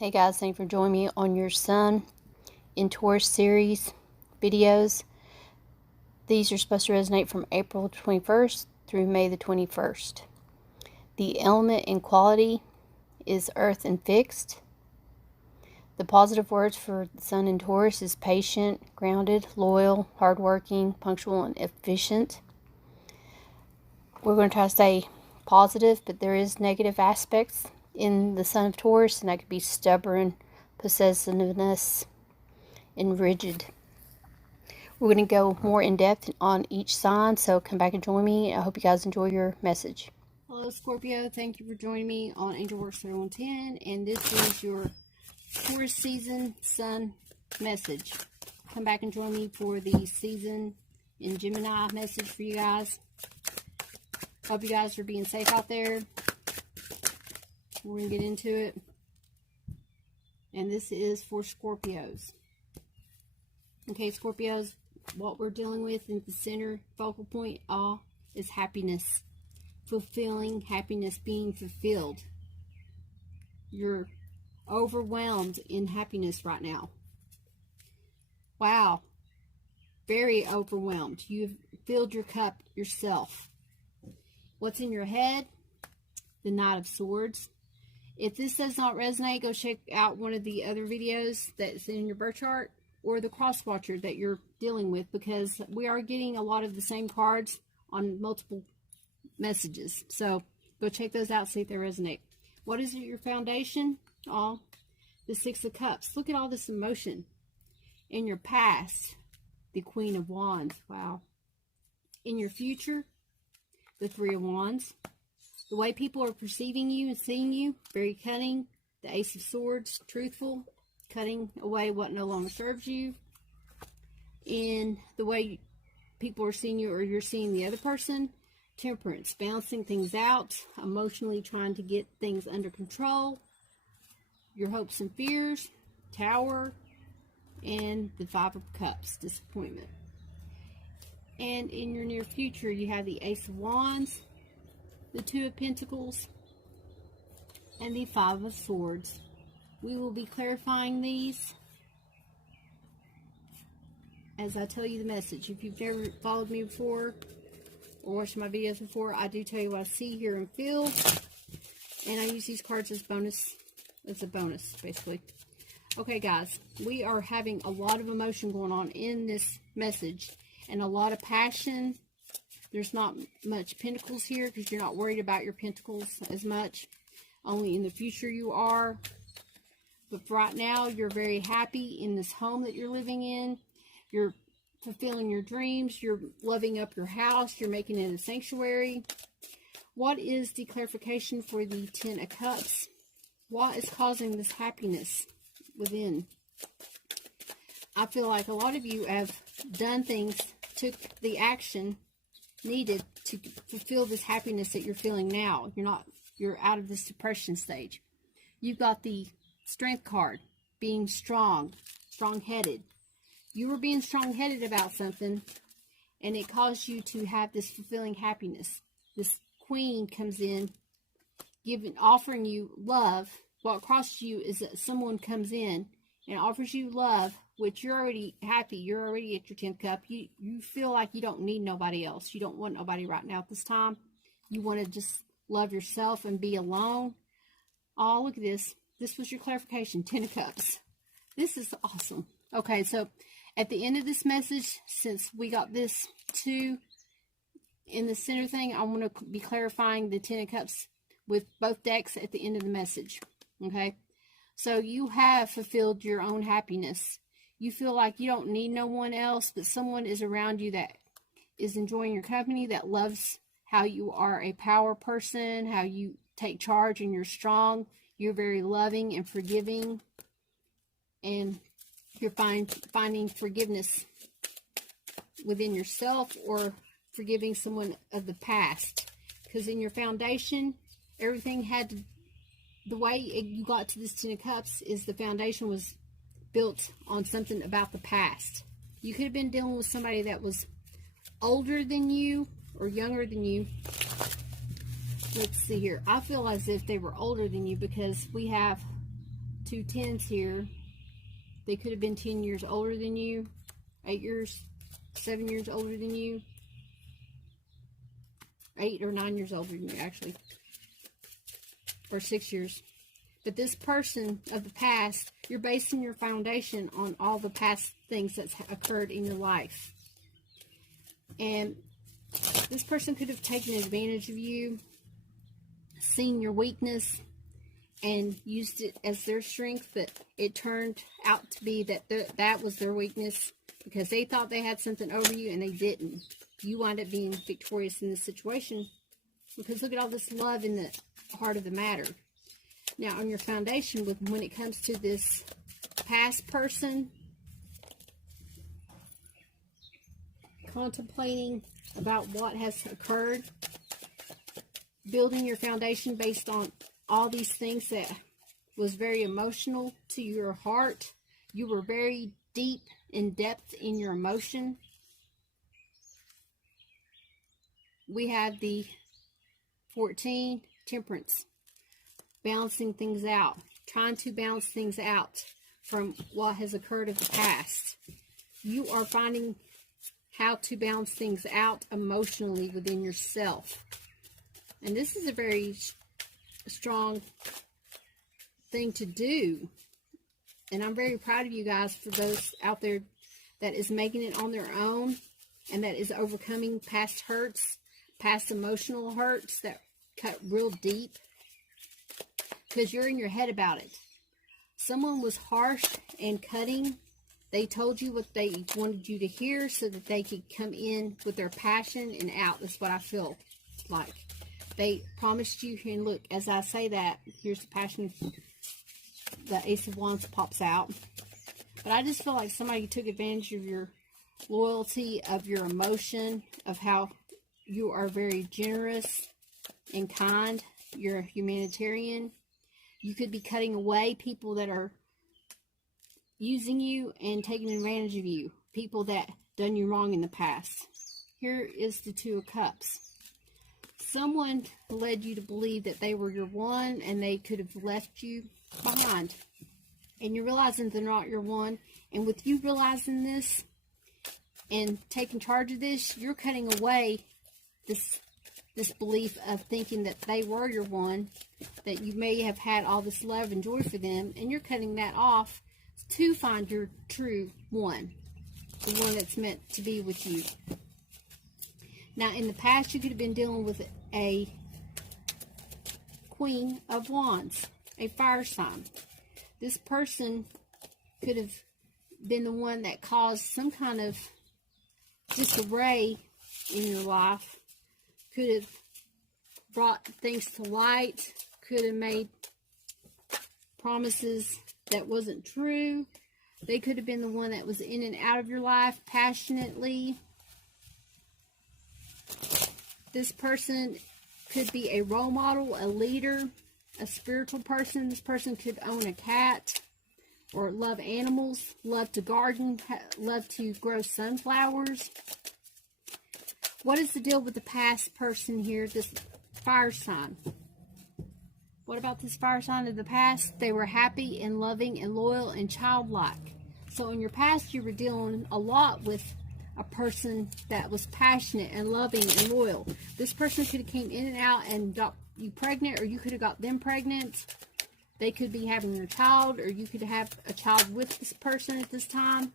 Hey guys, thank you for joining me on your Sun in Taurus series videos. These are supposed to resonate from April 21st through May the 21st. The element in quality is earth and fixed. The positive words for the Sun in Taurus is patient, grounded, loyal, hardworking, punctual, and efficient. We're going to try to stay positive, but there is negative aspects in the Sun of Taurus, and that could be stubborn, possessiveness, and rigid. We're going to go more in depth on each sign, so come back and join me. I hope you guys enjoy your message. Hello Scorpio, thank you for joining me on AngelWorks3110, and this is your Taurus season Sun message. Come back and join me for the season in Gemini message for you guys. Hope you guys are being safe out there. We're going to get into it. And this is for Scorpios. Okay, Scorpios, what we're dealing with in the center focal point is happiness. Fulfilling happiness, being fulfilled. You're overwhelmed in happiness right now. Wow. Very overwhelmed. You've filled your cup yourself. What's in your head? The Knight of Swords. If this does not resonate, go check out one of the other videos that's in your birth chart or the cross watcher that you're dealing with, because we are getting a lot of the same cards on multiple messages. So go check those out, see if they resonate. What is your foundation? The Six of Cups. Look at all this emotion. In your past, the Queen of Wands. Wow. In your future, the Three of Wands. The way people are perceiving you and seeing you, very cunning. The Ace of Swords, truthful, cutting away what no longer serves you. In the way people are seeing you or you're seeing the other person, Temperance, balancing things out, emotionally trying to get things under control. Your hopes and fears, Tower, and the Five of Cups, disappointment. And in your near future, you have the Ace of Wands, the Two of Pentacles, and the Five of Swords. We will be clarifying these as I tell you the message. If you've never followed me before or watched my videos before, I do tell you what I see, hear, and feel. And I use these cards as bonus. It's a bonus, basically. Okay, guys, we are having a lot of emotion going on in this message and a lot of passion. There's not much pentacles here because you're not worried about your pentacles as much. Only in the future you are. But for right now, you're very happy in this home that you're living in. You're fulfilling your dreams. You're loving up your house. You're making it a sanctuary. What is the clarification for the Ten of Cups? What is causing this happiness within? I feel like a lot of you have done things, took the action needed to fulfill this happiness that you're feeling now. You're out of this depression stage. You've got the Strength card, being strong, strong-headed. You were being strong-headed about something, and it caused you to have this fulfilling happiness. This Queen comes in, offering you love. What costs you is that someone comes in and offers you love, which you're already happy. You're already at your 10th cup. You feel like you don't need nobody else. You don't want nobody right now at this time. You want to just love yourself and be alone. Oh, look at this. This was your clarification. 10 of Cups. This is awesome. Okay, so at the end of this message, since we got this 2 in the center thing, I want to be clarifying the 10 of Cups with both decks at the end of the message. Okay? So you have fulfilled your own happiness. You feel like you don't need no one else, but someone is around you that is enjoying your company, that loves how you are a power person, how you take charge and you're strong. You're very loving and forgiving. And you're finding forgiveness within yourself or forgiving someone of the past. Because in your foundation, everything had to, the way you got to this Ten of Cups is the foundation was built on something about the past. You could have been dealing with somebody that was older than you or younger than you. Let's see here. I feel as if they were older than you because we have two tens here. They could have been 10 years older than you, 8 years, 7 years older than you, 8 or 9 years older than you, actually, or 6 years. But this person of the past, you're basing your foundation on all the past things that's occurred in your life. And this person could have taken advantage of you, seen your weakness, and used it as their strength, but it turned out to be that that was their weakness, because they thought they had something over you and they didn't. You wind up being victorious in this situation, because look at all this love in the heart of the matter. Now, on your foundation, when it comes to this past person, contemplating about what has occurred, building your foundation based on all these things that was very emotional to your heart. You were very deep in depth in your emotion. We have the 14, Temperance, balancing things out, trying to balance things out from what has occurred of the past. You are finding how to balance things out emotionally within yourself. And this is a very strong thing to do. And I'm very proud of you guys, for those out there that is making it on their own and that is overcoming past hurts, past emotional hurts that cut real deep, because you're in your head about it. Someone was harsh and cutting. They told you what they wanted you to hear so that they could come in with their passion and out. That's what I feel like. They promised you, and look, as I say that, here's the passion. The Ace of Wands pops out. But I just feel like somebody took advantage of your loyalty, of your emotion, of how you are very generous and kind. You're a humanitarian. You could be cutting away people that are using you and taking advantage of you. People that done you wrong in the past. Here is the Two of Cups. Someone led you to believe that they were your one and they could have left you behind. And you're realizing they're not your one. And with you realizing this and taking charge of this, you're cutting away this belief of thinking that they were your one, that you may have had all this love and joy for them, and you're cutting that off to find your true one, the one that's meant to be with you. Now, in the past, you could have been dealing with a Queen of Wands, a fire sign. This person could have been the one that caused some kind of disarray in your life, could have brought things to light, could have made promises that wasn't true. They could have been the one that was in and out of your life passionately. This person could be a role model, a leader, a spiritual person. This person could own a cat or love animals, love to garden, love to grow sunflowers. What is the deal with the past person here, this fire sign? What about this fire sign of the past? They were happy and loving and loyal and childlike. So in your past, you were dealing a lot with a person that was passionate and loving and loyal. This person could have came in and out and got you pregnant, or you could have got them pregnant. They could be having your child, or you could have a child with this person at this time.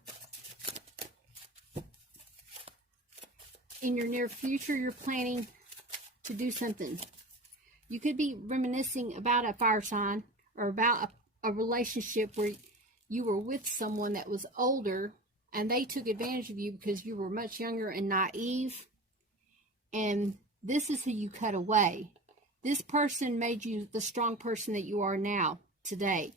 In your near future, you're planning to do something. You could be reminiscing about a fire sign, or about a relationship where you were with someone that was older and they took advantage of you because you were much younger and naive. And this is who you cut away. This person made you the strong person that you are now, today.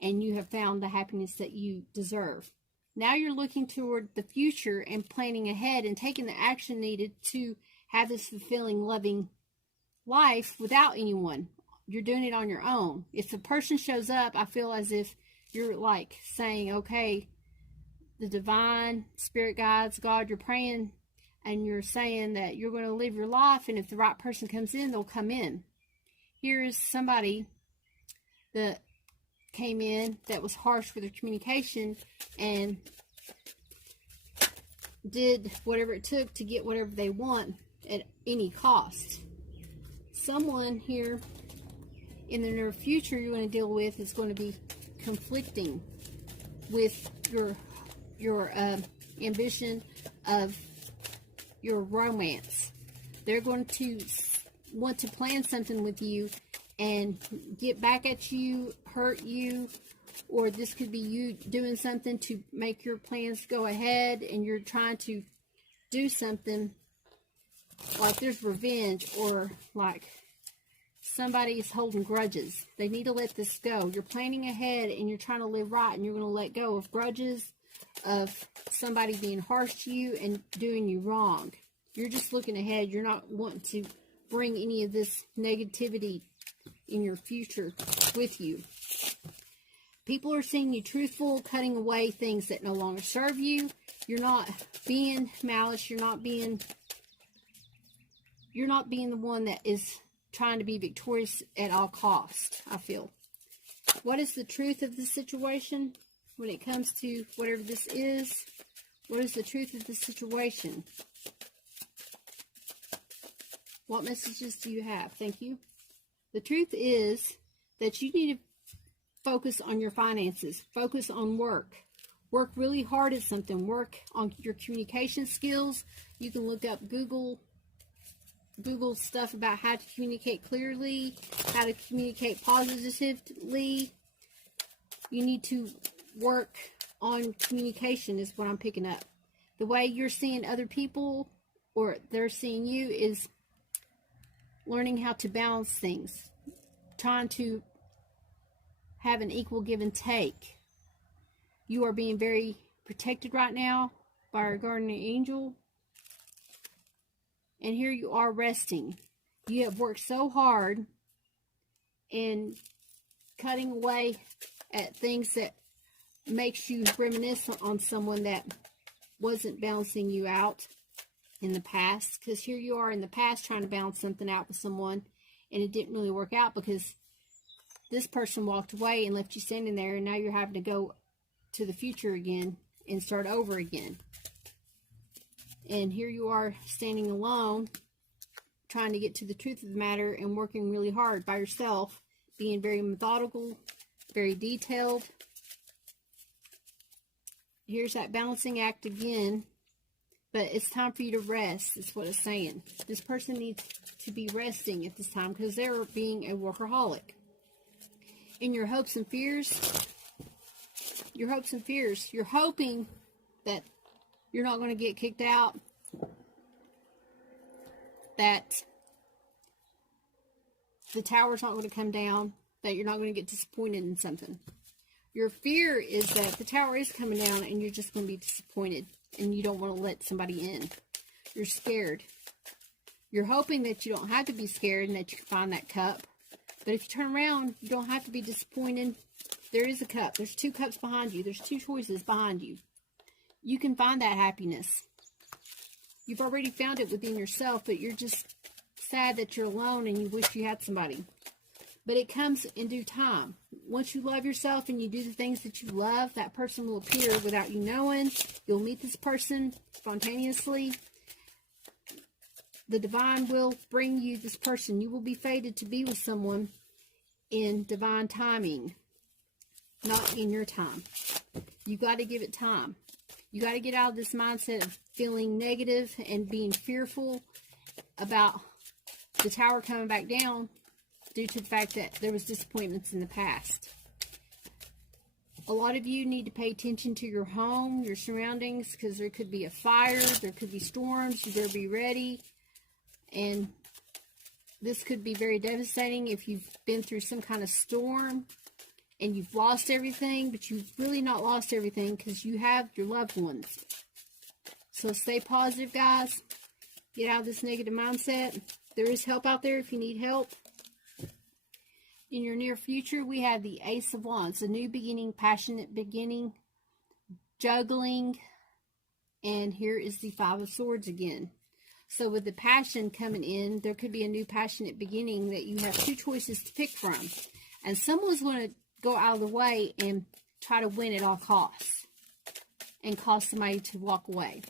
And you have found the happiness that you deserve. Now you're looking toward the future and planning ahead and taking the action needed to have this fulfilling, loving life without anyone. You're doing it on your own. If a person shows up, I feel as if you're like saying, okay, the divine spirit guides, God, you're praying and you're saying that you're going to live your life, and if the right person comes in, they'll come in. Here is somebody, the came in that was harsh with their communication and did whatever it took to get whatever they want at any cost. Someone here in the near future you're going to deal with is going to be conflicting with your ambition of your romance. They're going to want to plan something with you and get back at you, hurt you, or this could be you doing something to make your plans go ahead and you're trying to do something like there's revenge, or like somebody is holding grudges. They need to let this go. You're planning ahead and you're trying to live right, and you're going to let go of grudges, of somebody being harsh to you and doing you wrong. You're just looking ahead. You're not wanting to bring any of this negativity in your future with you. People are seeing you truthful, cutting away things that no longer serve you. You're not being malice. You're not being the one that is trying to be victorious at all costs, I feel. What is the truth of the situation when it comes to whatever this is? What is the truth of the situation? What messages do you have? Thank you. The truth is that you need to focus on your finances. Focus on work. Work really hard at something. Work on your communication skills. You can look up Google stuff about how to communicate clearly, how to communicate positively. You need to work on communication is what I'm picking up. The way you're seeing other people or they're seeing you is learning how to balance things, trying to have an equal give and take. You are being very protected right now by our guardian angel. And here you are resting. You have worked so hard in cutting away at things that makes you reminisce on someone that wasn't balancing you out in the past. Because here you are in the past trying to balance something out with someone, and it didn't really work out because this person walked away and left you standing there, and now you're having to go to the future again and start over again. And here you are standing alone, trying to get to the truth of the matter and working really hard by yourself, being very methodical, very detailed. Here's that balancing act again, but it's time for you to rest. That's what it's saying. This person needs to be resting at this time because they're being a workaholic. In your hopes and fears, you're hoping that you're not going to get kicked out, that the tower's not going to come down, that you're not going to get disappointed in something. Your fear is that the tower is coming down and you're just going to be disappointed and you don't want to let somebody in. You're scared. You're hoping that you don't have to be scared and that you can find that cup. But if you turn around, you don't have to be disappointed. There is a cup. There's two cups behind you. There's two choices behind you. You can find that happiness. You've already found it within yourself, but you're just sad that you're alone and you wish you had somebody. But it comes in due time. Once you love yourself and you do the things that you love, that person will appear without you knowing. You'll meet this person spontaneously. The divine will bring you this person. You will be fated to be with someone in divine timing, not in your time. You got to give it time. You got to get out of this mindset of feeling negative and being fearful about the tower coming back down due to the fact that there was disappointments in the past. A lot of you need to pay attention to your home, your surroundings, because there could be a fire, there could be storms. You better be ready. And this could be very devastating if you've been through some kind of storm and you've lost everything, but you've really not lost everything because you have your loved ones. So stay positive, guys. Get out of this negative mindset. There is help out there if you need help. In your near future, we have the Ace of Wands, a new beginning, passionate beginning, juggling, and here is the Five of Swords again. So with the passion coming in, there could be a new passionate beginning that you have two choices to pick from. And someone's going to go out of the way and try to win at all costs and cause somebody to walk away.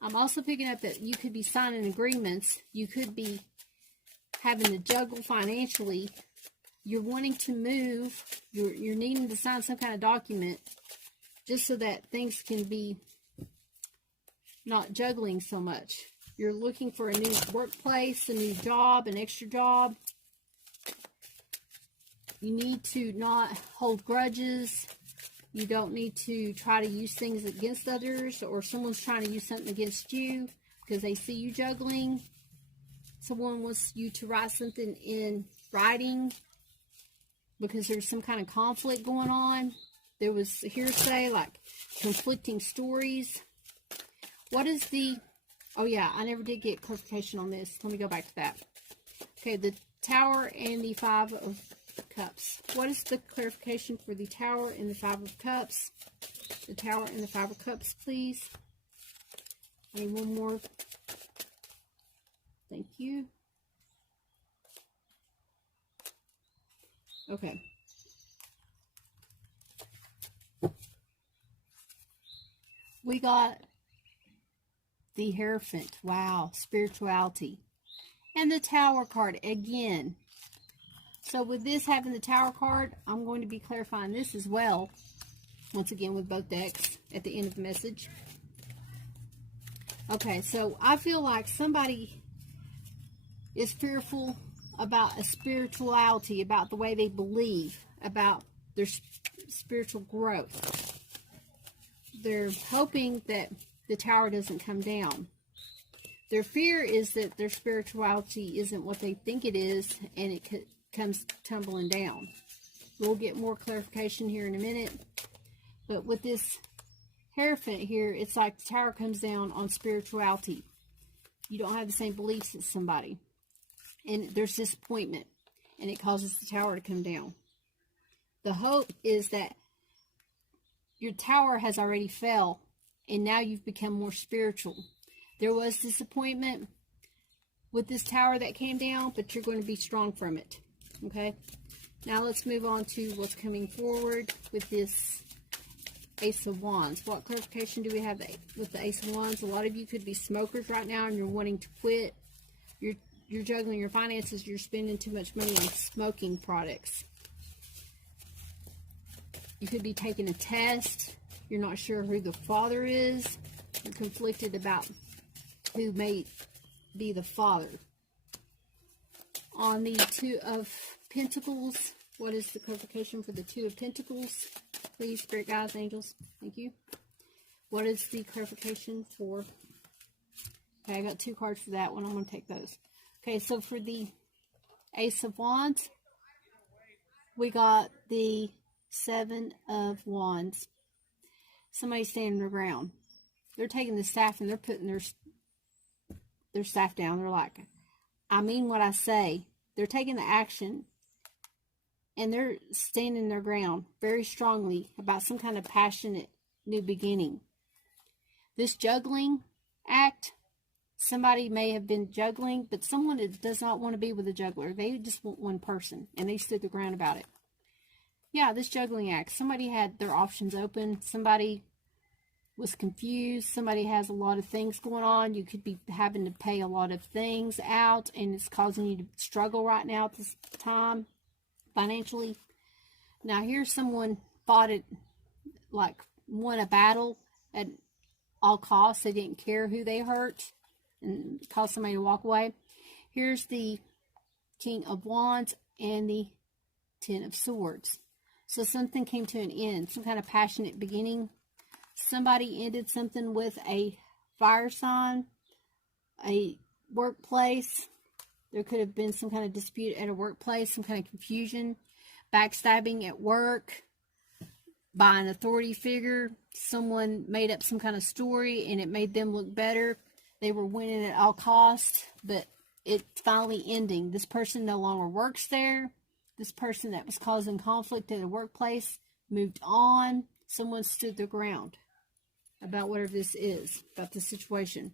I'm also picking up that you could be signing agreements. You could be having to juggle financially. You're wanting to move. You're needing to sign some kind of document just so that things can be not juggling so much. You're looking for a new workplace, a new job, an extra job. You need to not hold grudges. You don't need to try to use things against others, or someone's trying to use something against you because they see you juggling. Someone wants you to write something in writing because there's some kind of conflict going on. There was hearsay, like conflicting stories. What is the... Oh, yeah, I never did get clarification on this. Let me go back to that. Okay, the Tower and the Five of Cups. What is the clarification for the Tower and the Five of Cups? The Tower and the Five of Cups, please. I need one more. Thank you. Okay. We got the Hierophant. Wow, spirituality. And the Tower card again. So with this having the Tower card, I'm going to be clarifying this as well. Once again with both decks at the end of the message. Okay, so I feel like somebody is fearful about a spirituality, about the way they believe, about their spiritual growth. They're hoping that the Tower doesn't come down. Their fear is that their spirituality isn't what they think it is, and it comes tumbling down. We'll get more clarification here in a minute. But with this Hierophant here, it's like the Tower comes down on spirituality. You don't have the same beliefs as somebody. And there's disappointment, and it causes the Tower to come down. The hope is that your Tower has already fell, and now you've become more spiritual. There was disappointment with this Tower that came down, but you're going to be strong from it. Okay? Now let's move on to what's coming forward with this Ace of Wands. What clarification do we have with the Ace of Wands? A lot of you could be smokers right now, and you're wanting to quit. You're juggling your finances. You're spending too much money on smoking products. You could be taking a test. You're not sure who the father is. You're conflicted about who may be the father. On the Two of Pentacles, what is the clarification for the Two of Pentacles? Please, Spirit Guides, Angels. Thank you. What is the clarification for... Okay, I got two cards for that one. I'm going to take those. Okay, so for the Ace of Wands, we got the Seven of Wands. Somebody's standing their ground. They're taking the staff and they're putting their staff down. They're like, I mean what I say. They're taking the action and they're standing their ground very strongly about some kind of passionate new beginning. This juggling act, somebody may have been juggling, but someone that does not want to be with a juggler. They just want one person, and they stood their ground about it. Yeah, this juggling act, somebody had their options open. Somebody was confused. Somebody has a lot of things going on. You could be having to pay a lot of things out, and it's causing you to struggle right now at this time financially. Now, here's someone fought it, like won a battle at all costs. They didn't care who they hurt and caused somebody to walk away. Here's the King of Wands and the Ten of Swords. So something came to an end, some kind of passionate beginning. Somebody ended something with a fire sign, a workplace. There could have been some kind of dispute at a workplace, some kind of confusion, backstabbing at work, by an authority figure. Someone made up some kind of story and it made them look better. They were winning at all costs, but it's finally ending. This person no longer works there. This person that was causing conflict in the workplace moved on. Someone stood their ground about whatever this is, about the situation.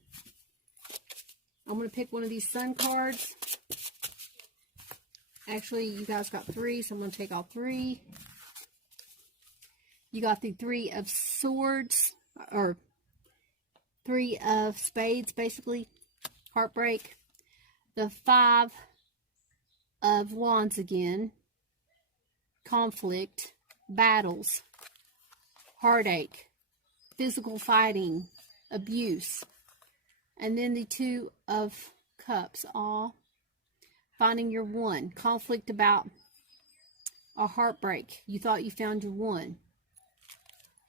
I'm going to pick one of these Sun cards. Actually, you guys got three, so I'm going to take all three. You got the Three of Swords, or Three of Spades, basically. Heartbreak. The Five of Wands again. Conflict. Battles. Heartache. Physical fighting. Abuse. And then the Two of Cups. Aw. Finding your one. Conflict about a heartbreak. You thought you found your one.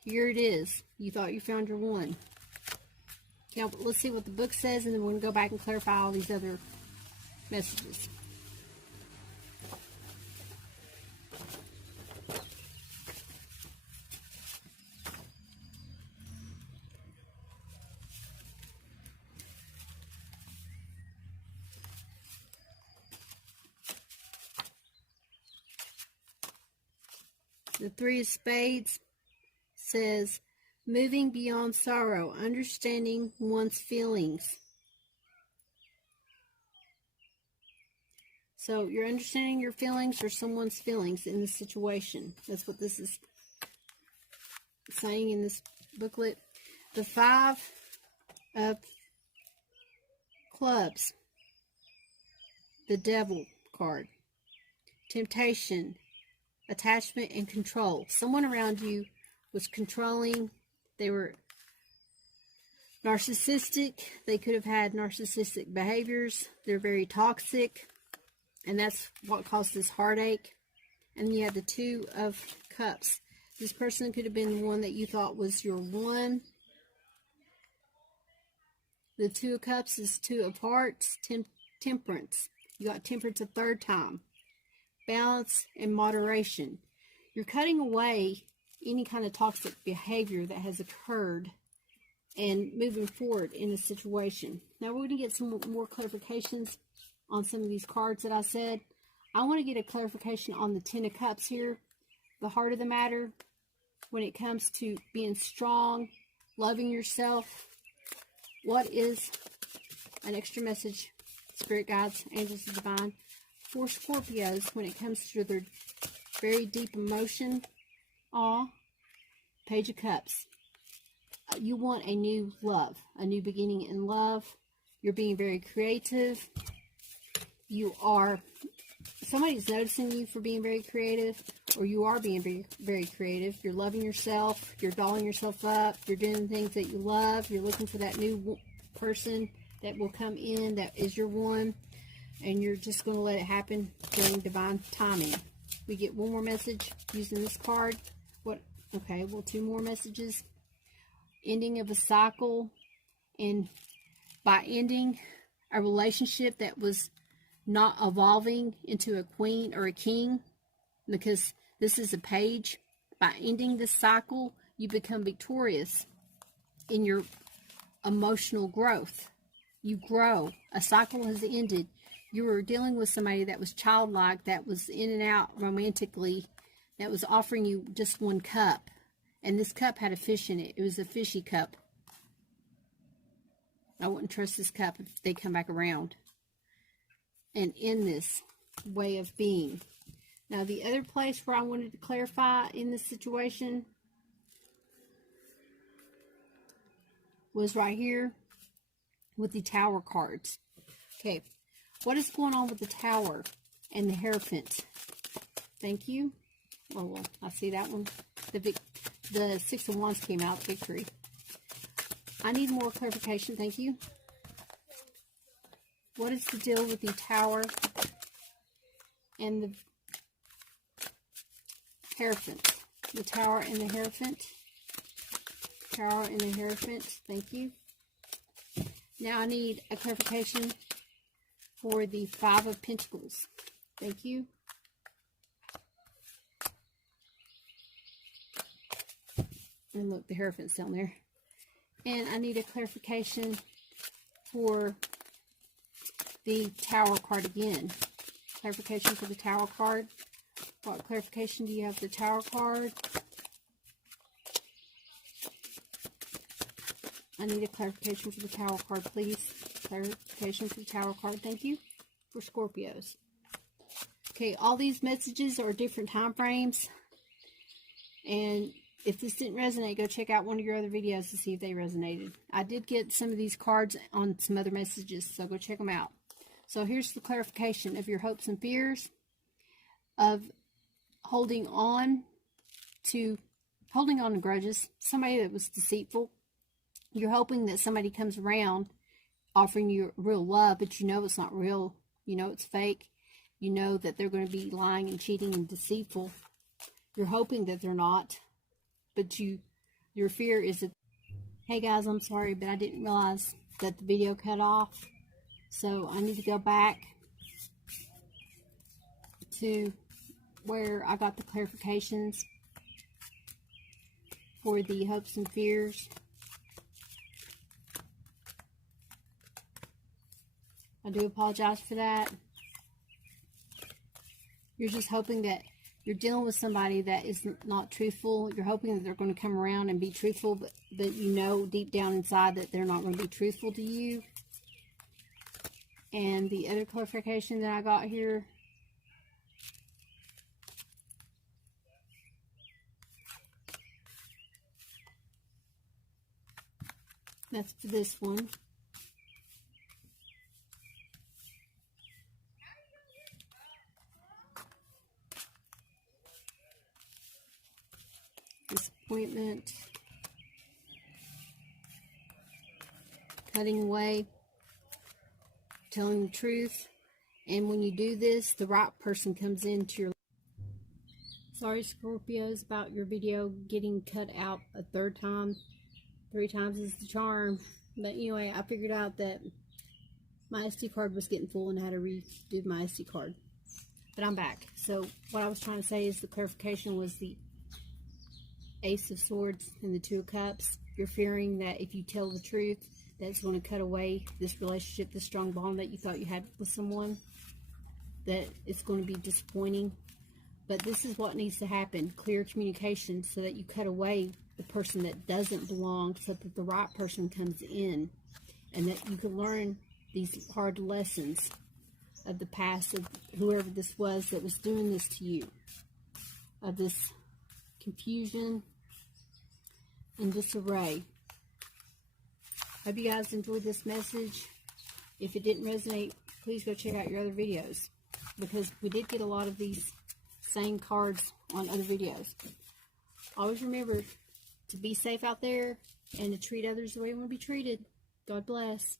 Here it is. You thought you found your one. Now, let's see what the book says, and then we're going to go back and clarify all these other messages. The Three of Spades says, moving beyond sorrow, understanding one's feelings. So you're understanding your feelings or someone's feelings in this situation. That's what this is saying in this booklet. The Five of Clubs. The Devil card. Temptation. Attachment and control. Someone around you was controlling. They were narcissistic. They could have had narcissistic behaviors. They're very toxic. And that's what caused this heartache. And you have the Two of Cups. This person could have been the one that you thought was your one. The Two of Cups is Two of Hearts. Temperance. You got temperance a third time. Balance and moderation. You're cutting away any kind of toxic behavior that has occurred and moving forward in a situation. Now we're going to get some more clarifications on some of these cards that I said. I want to get a clarification on the Ten of Cups here. The heart of the matter when it comes to being strong, loving yourself. What is an extra message, Spirit Guides, Angels of Divine, for Scorpios when it comes to their very deep emotion? Aw. Page of Cups. You want a new love, a new beginning in love. You're being very creative. You are, somebody's noticing you for being very creative, or you are being very, very creative. You're loving yourself. You're dolling yourself up. You're doing things that you love. You're looking for that new person that will come in that is your one. And you're just going to let it happen during divine timing. We get one more message using this card. What? Okay, well, two more messages. Ending of a cycle. And by ending a relationship that was not evolving into a queen or a king, because this is a page. By ending this cycle, you become victorious in your emotional growth. You grow. A cycle has ended. You were dealing with somebody that was childlike, that was in and out romantically, that was offering you just one cup. And this cup had a fish in it. It was a fishy cup. I wouldn't trust this cup if they come back around. And in this way of being. Now, the other place where I wanted to clarify in this situation was right here with the Tower cards. Okay. What is going on with the Tower and the Hierophant? Thank you. Oh, well, I see that one. The Six of Wands came out, victory. I need more clarification. Thank you. What is the deal with the Tower and the Hierophant? The Tower and the Hierophant. Tower and the Hierophant. Thank you. Now I need a clarification for the Five of Pentacles. Thank you. And look, the Hierophant's down there. And I need a clarification for the Tower card again. Clarification for the Tower card. What clarification do you have for the Tower card? I need a clarification for the Tower card, please. Clarification for the Tower card. Thank you. For Scorpios. Okay, all these messages are different time frames. And if this didn't resonate, go check out one of your other videos to see if they resonated. I did get some of these cards on some other messages, so go check them out. So here's the clarification of your hopes and fears of holding on to grudges, somebody that was deceitful. You're hoping that somebody comes around offering you real love, but you know it's not real. You know it's fake. You know that they're going to be lying and cheating and deceitful. You're hoping that they're not, but your fear is that, hey guys, I'm sorry, but I didn't realize that the video cut off. So I need to go back to where I got the clarifications for the hopes and fears. I do apologize for that. You're just hoping that you're dealing with somebody that is not truthful. You're hoping that they're going to come around and be truthful, but you know deep down inside that they're not going to be truthful to you. And the other clarification that I got here, that's for this one. Disappointment, cutting away, telling the truth, and when you do this, the right person comes into your life. Sorry, Scorpios, about your video getting cut out a third time. 3 times is the charm. But anyway, I figured out that my SD card was getting full and I had to redo my SD card. But I'm back. So what I was trying to say is the clarification was the Ace of Swords and the 2 of Cups. You're fearing that if you tell the truth, that's going to cut away this relationship, this strong bond that you thought you had with someone, that it's going to be disappointing. But this is what needs to happen: clear communication, so that you cut away the person that doesn't belong, so that the right person comes in, and that you can learn these hard lessons of the past, of whoever this was that was doing this to you, of this confusion and disarray. Hope you guys enjoyed this message. If it didn't resonate, please go check out your other videos, because we did get a lot of these same cards on other videos. Always remember to be safe out there and to treat others the way you want to be treated. God bless.